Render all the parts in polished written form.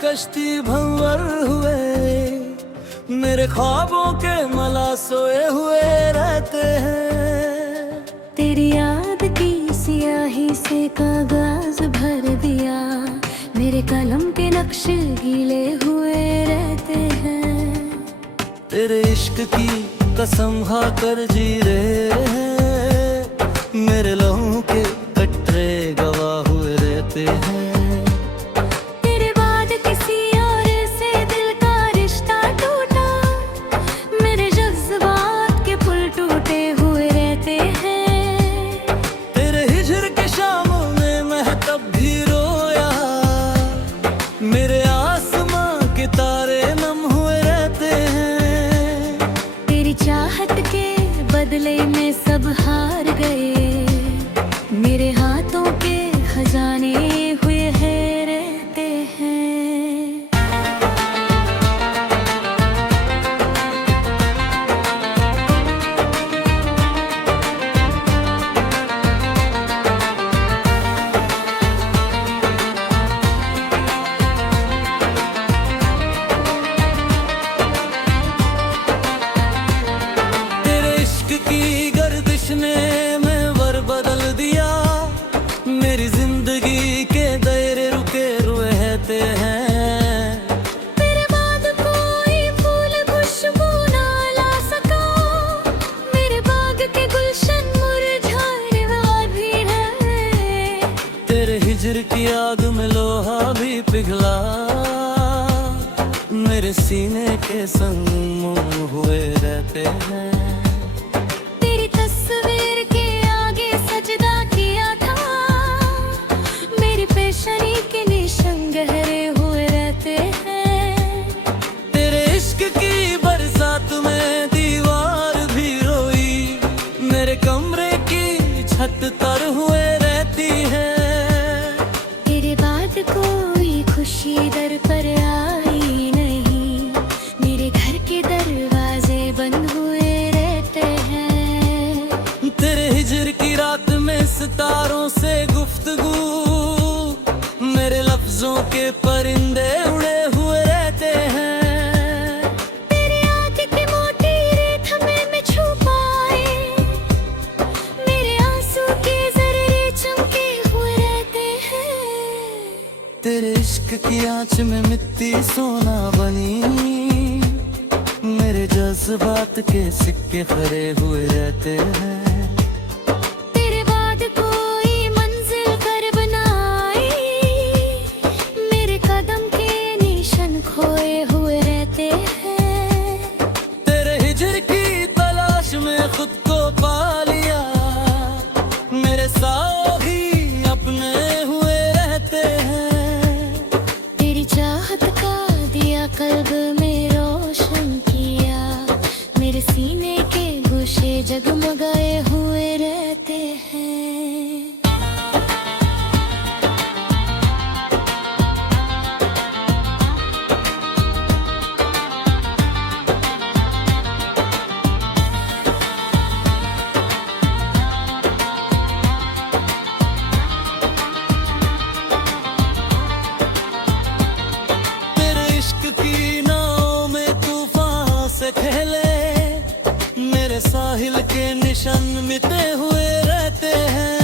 कश्ती भंवर हुए, मेरे ख्वाबों के मला सोए हुए रहते हैं। तेरी याद की सियाही से कागज भर दिया, मेरे कलम के नक्शे गीले हुए रहते हैं। तेरे इश्क की कसम खाकर जी रहे हैं, मेरे लहू के कटरे गवाह हुए रहते हैं। तेरे बाद किसी और से दिल का रिश्ता टूटा, मेरे जज्बात के पुल टूटे हुए रहते हैं। तेरे हिजर के शामों में मैं तब भी रोया, मेरे आसमां के तारे नम हुए रहते हैं। तेरी चाहत के बदले में सब हार गए, मेरे हाथों के खजाने हुए हैं रहते हैं। तेरे इश्क की गर्दिश ने महवर बदल दिया, मेरी जिंदगी के दायरे रुके हुए रहते हैं। तेरे बाद कोई फूल खुशबू ना ला सका, मेरे बाग के गुलशन मुरझाने वाले हैं। तेरे हिजर की आग में लोहा भी पिघला, मेरे सीने के संग मोम हुए रहते हैं। तेरी तस्वीर के आगे सजदा किया था, मेरी पेशनी के निशान गहरे हुए रहते हैं। तेरे इश्क की बरसात में दीवार भी रोई, मेरे कमरे की छत तर हुए रहती है। तेरे बाद कोई खुशी दर पर आई नहीं, मेरे घर के दरवाजे बंद हुए रहते हैं। तेरे हिजर की रात में सितारों से गुफ्तगू, मेरे लफ्जों के परिंदे उड़े हुए रहते हैं। तेरी आंख के मोती रेत में छुपाए, मेरे आंसू के जर्रे चमके हुए रहते हैं। तेरे इश्क की आंच में मिट्टी सोना बनी, मेरे जज्बात के सिक्के खरे हुए रहते हैं। तेरे बाद कोई मंजिल कर बनाई, मेरे कदम के निशान खोए हुए रहते हैं। तेरे हिजर की तलाश में खुद को पा लिया, मेरे साही अपने हुए रहते हैं। तेरी चाहत का दिया कल्ब में रोशन किया, मेरे सीने के गोशे जगमगाए हुए रहते हैं। तेरे इश्क की नाव में तूफान से खेले, मेरे साहिल के निशान मिटे हुए रहते हैं।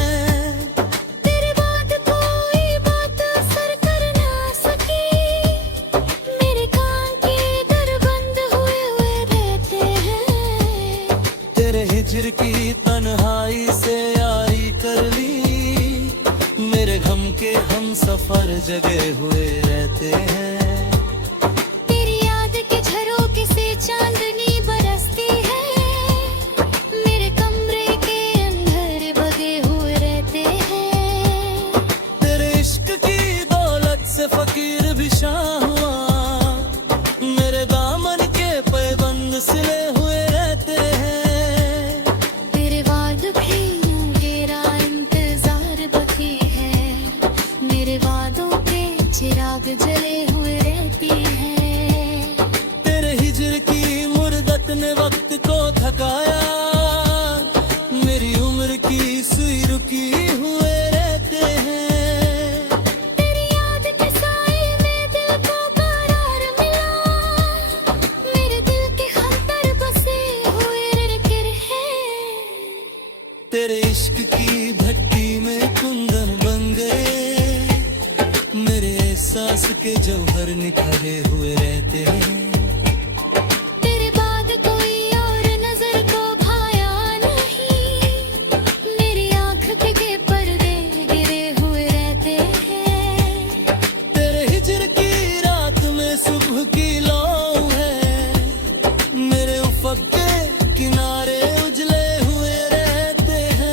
तेरे बाद कोई बात असर कर ना सकी, मेरे कान के दर बंद हुए रहते हैं। तेरे हिजर की तन्हाई से यारी कर ली, मेरे गम के हम सफर जगे हुए रहते हैं। तेरी याद के झरोखे से चांदनी बरसती है, मेरे कमरे के अंदर बगे हुए रहते हैं। तेरे इश्क की दौलत से फकीर भी शाह हुआ, मेरे दामन के पैबंद सिले हुए रहते हैं। तेरे बाद भी तेरा इंतजार बाकी है, मेरे वादों के चिराग जले हुए रहती है। तेरे हिजर की मुर्दत ने वक्त को थकाया, मेरी उम्र की सुई रुकी हुए रहते हैं। तेरी याद के साए में दिल को हंस के जौहर निखरे हुए रहते हैं। तेरे बाद कोई और नजर को भाया नहीं, मेरी आँख के पर्दे गिरे हुए रहते हैं। तेरे हिजर की रात में सुबह की लौ है, मेरे उफक के किनारे उजले हुए रहते हैं।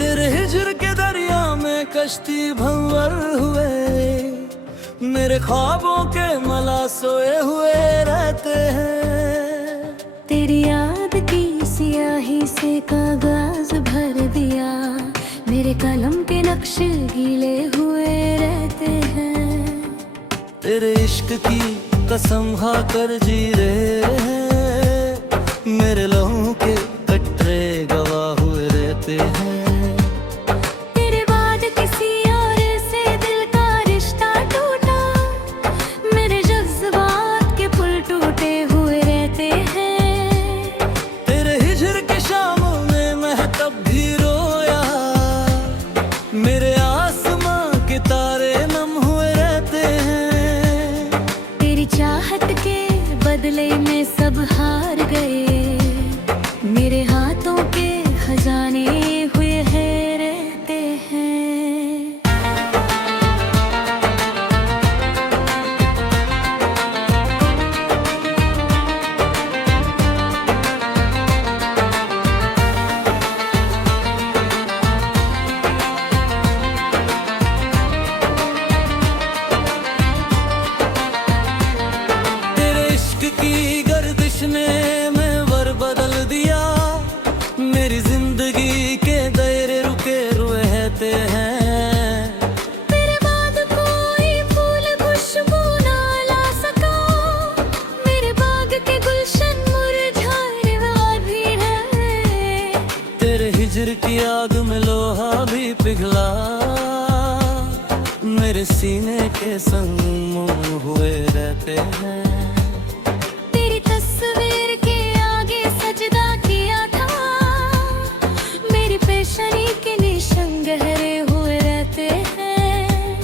तेरे हिजर के दरिया में कश्ती भंवर हुए, मेरे ख्वाबों के मला सोए हुए रहते हैं। तेरी याद की सियाही से कागज भर दिया, मेरे कलम के नक्श गीले हुए रहते हैं। तेरे इश्क की कसम खाकर जी रहे हैं, मेरे लहू के कटरे गवाह हुए रहते हैं। तेरे बाद किसी और से दिल का रिश्ता टूटा, मेरे जज्बात के पुल टूटे हुए रहते हैं। तेरे हिजर के शामों में महतब भी रोया, मेरे आसमां के तारे नम हुए रहते हैं। तेरी चाहत के बदले में सब हार गए, मेरे हाथों के खजाने हुए हैं रहते हैं। तेरे इश्क की गर्दिश ने महवर बदल दिया, मेरी जिंदगी के दायरे रुके हुए रहते हैं। तेरे बाद कोई फूल खुशबू ना ला सका, मेरे बाग के गुलशन मुरझाने भी है। तेरे हिजर की आग में लोहा भी पिघला, मेरे सीने के संग मोम हुए रहते हैं। तेरी तस्वीर के आगे सजदा किया था, मेरी पेशानी के निशान गहरे हुए रहते हैं।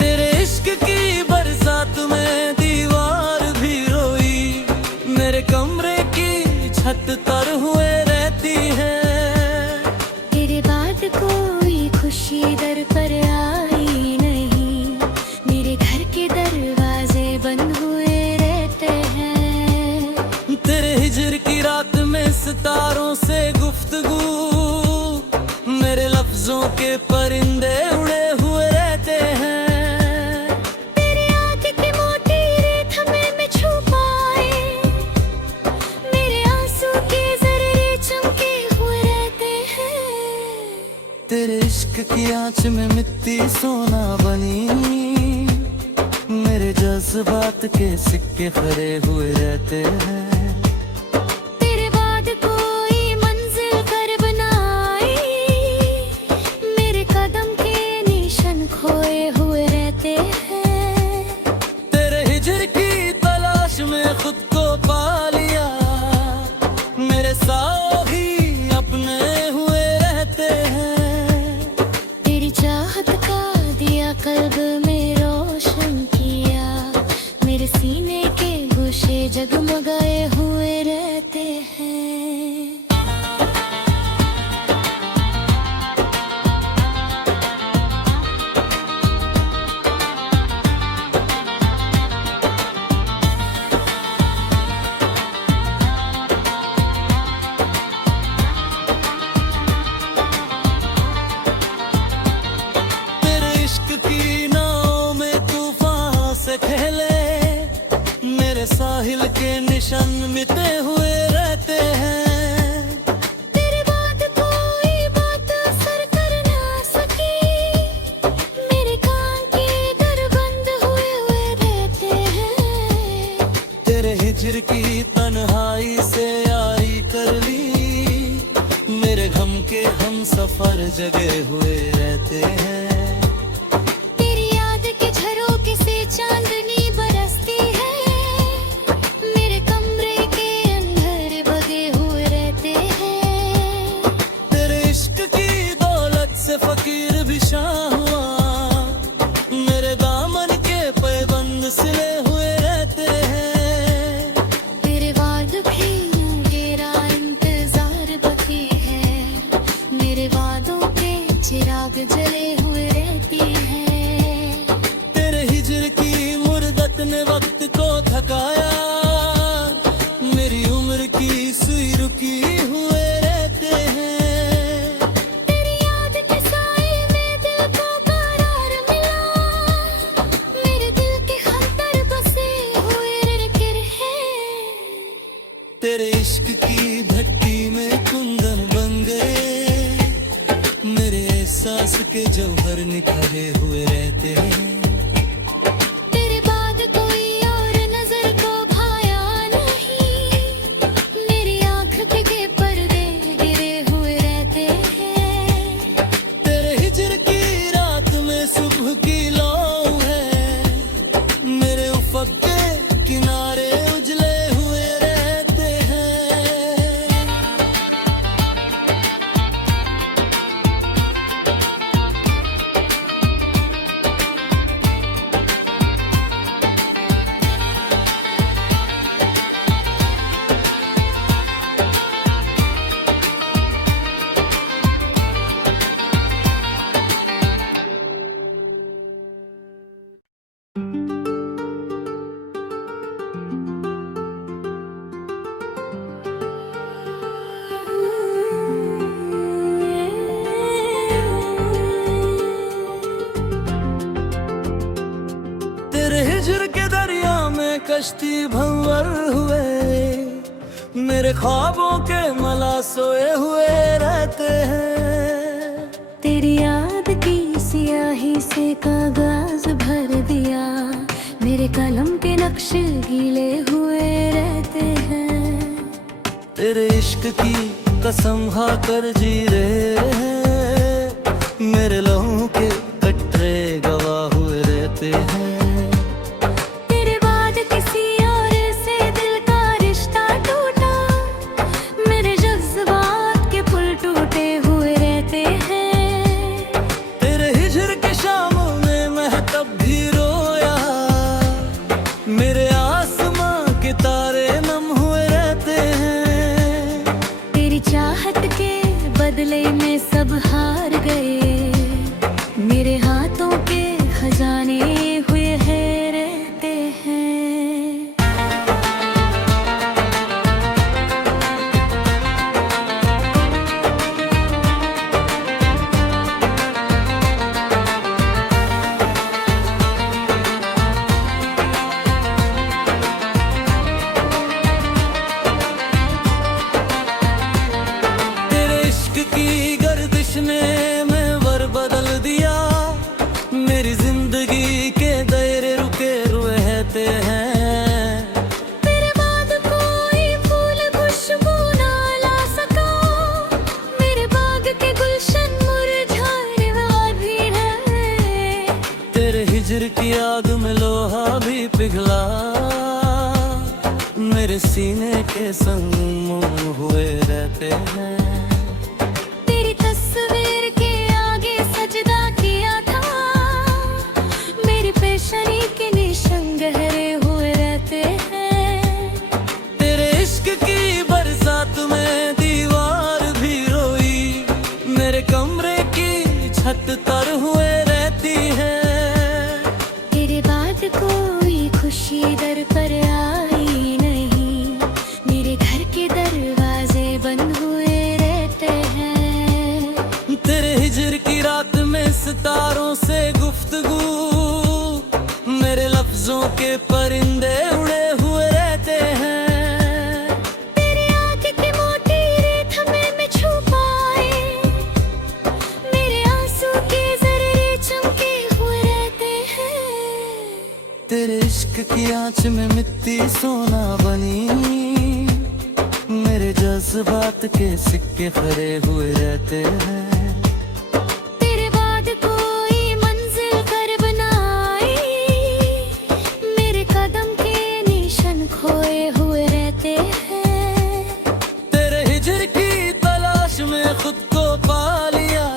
तेरे इश्क की बरसात में दीवार भी रोई, मेरे कमरे की छत तर हुए रहती है। तेरे बाद कोई खुशी दर पर आई नहीं, मेरे घर के दरवाजे बंद हुए रहते हैं। तेरे हिजर की रात में सितारों से गुफ्तगू, मेरे लफ्जों के परिंदे उड़े हुए रहते हैं। तेरी आँख के मोती रेत में छुपाए, मेरे आंसू के जर्रे चमके हुए रहते हैं। तेरे इश्क की आँच में मिट्टी सोना बनी, मेरे जज्बात के सिक्के खरे हुए रहते हैं। तेरे बाद कोई मंजिल कर बनाई, मेरे कदम के निशान खोए हुए रहते हैं। तेरे हिजर की तलाश में खुद को पा लिया, मेरे साही अपने हुए रहते हैं। तेरी चाहत का दिया कल्ब में रोशन किया, मेरे सीने के गोशे जगमगाए तन्हाई से यारी कर ली, मेरे गम के हम सफर जगे हुए रहते हैं। तेरी याद के झरोखे से चांदनी बरसती है, मेरे कमरे के अंदर बगे हुए रहते हैं। तेरे इश्क की दौलत से फकीर भी शाह हुआ, मेरे दामन के पैबंद सिले हुए रहते हैं। तेरे बाद भी मेरा इंतजार बाकी है, मेरे वादों के चिराग जले हुए रहती है। तेरे हिजर की मुर्दत ने वक्त को थकाया, मेरी उम्र की सुई रुकी हुए रहते हैं। तेरी याद के साए में दिल को करार मिला, मेरे दिल के खंतर बसे हुए रहते हैं। तेरे इश्क की भट्टी में कुंदन बन गए, मेरे एहसास के जौहर निखरे हुए रहते हैं। तेरे बाद कोई और नजर को भाया नहीं, मेरी आँख के पर्दे गिरे हुए रहते हैं। तेरे हिजर की रात में सुबह की लौ है, मेरे उफक के किनारे उजले हुए रहते हैं। तेरे हिजर के दरिया में कश्ती भंवर हुए, मेरे ख्वाबों के मला सोए हुए रहते हैं। तेरी याद की सियाही से कागज भर दिया, मेरे कलम के नक्श गीले हुए रहते हैं। तेरे इश्क की कसम खाकर जी रहे हैं, मेरे लहू के कटरे गवाह हुए रहते हैं। तेरे बाद किसी और से दिल का रिश्ता टूटा, मेरे जज्बात के पुल टूटे हुए रहते हैं। तेरे हिजर के शामों में महतब भी रोया, मेरे आसमां के तारे नम हुए रहते हैं। तेरी चाहत के बदले में सब हार गए, मेरे हाथों के खजाने हुए हैं रहते हैं। तेरे इश्क की गर्दिश ने महवर बदल दिया, मेरी जिंदगी के दायरे रुके हुए रहते हैं। तेरे बाद कोई फूल खुशबू ना ला सका, मेरे बाग के गुलशन मुरझाने वाले हैं। तेरे हिजर की आग में लोहा भी पिघला, मेरे सीने के संग मोम हुए रहते हैं। तेरी तस्वीर के आगे सजदा किया था, मेरी पेशनी के निशान गहरे हुए रहते हैं। तेरे इश्क की बरसात में दीवार भी रोई, मेरे कमरे की छत तर हुए रहती है। तेरे बाद कोई खुशी दर पर आई नहीं, मेरे घर के दरवाजे बंद हुए रहते हैं। तेरे हिजर की रात में सितारों से गुफ्तगू, मेरे लफ्जों के परिंदे उड़े हुए रहते हैं। तेरी आँख के मोती रेत में छुपाए, मेरे आंसू के जरे चमके हुए रहते हैं। तेरे इश्क की आँच में मिट्टी सोना बनी, बात के सिक्के खरे हुए रहते हैं। तेरे बाद कोई मंजिल कर बनाई, मेरे कदम के निशान खोए हुए रहते हैं। तेरे हिजर की तलाश में खुद को पा लिया,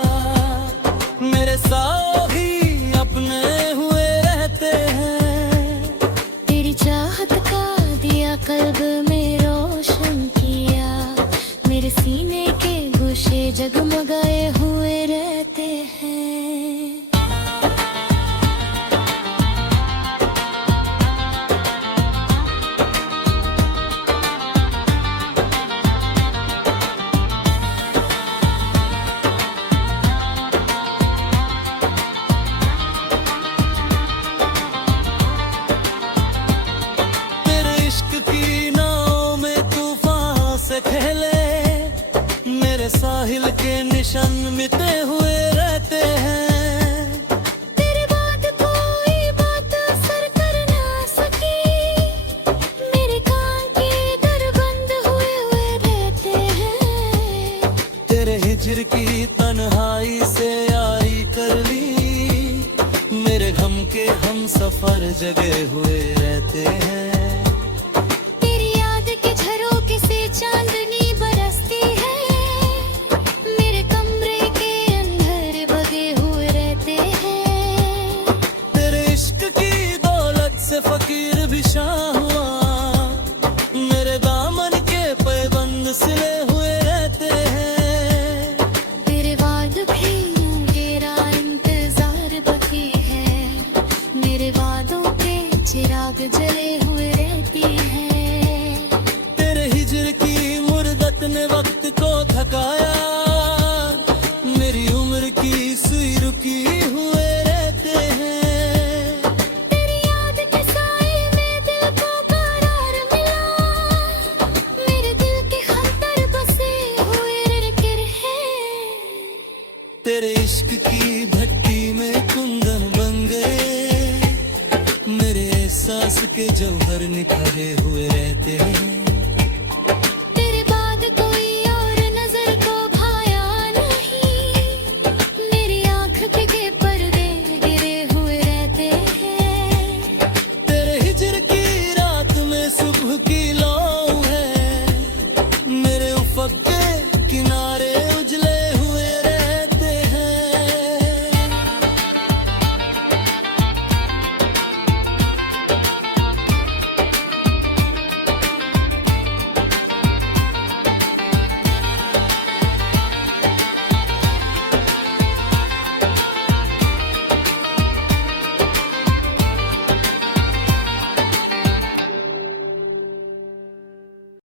मेरे साही अपने हुए रहते हैं। तेरी चाहत का दिया कल्ब में रोशन किया, मेरे सीने के गोशे जगमगाए हुए रहते हैं। तेरे इश्क की नाव में तूफान से खेले, मेरे साहिल के निशान मिटे हुए रहते हैं। तेरे बाद कोई बात असर कर ना सकी, मेरे कान के दर बंद हुए हुए रहते हैं। तेरे हिजर की तन्हाई से यारी कर ली, मेरे गम के हम सफर जगे हुए रहते हैं। तेरी याद के झरोखे से चांदनी बरसती है, मेरे कमरे के अंधेरे भगे हुए रहते हैं। तेरे इश्क की दौलत से फकीर भी शाह हुआ, मेरे दामन के पैबंद सिले हुए रहते हैं। तेरे बाद भी तेरा इंतजार बाकी है, मेरे वादों के चिराग जले हुए रहती है। तेरे हिजर की मुर्दत ने वक्त को थकाया, मेरी उम्र की सुई रुकी हुए रहते हैं। तेरी याद के साए में दिल को करार मिला, मेरे दिल के खंतर बसे हुए हैं। तेरे इश्क की भट्टी में कुंदन बन गए, मेरे एहसास के जौहर निखरे हुए रहते हैं।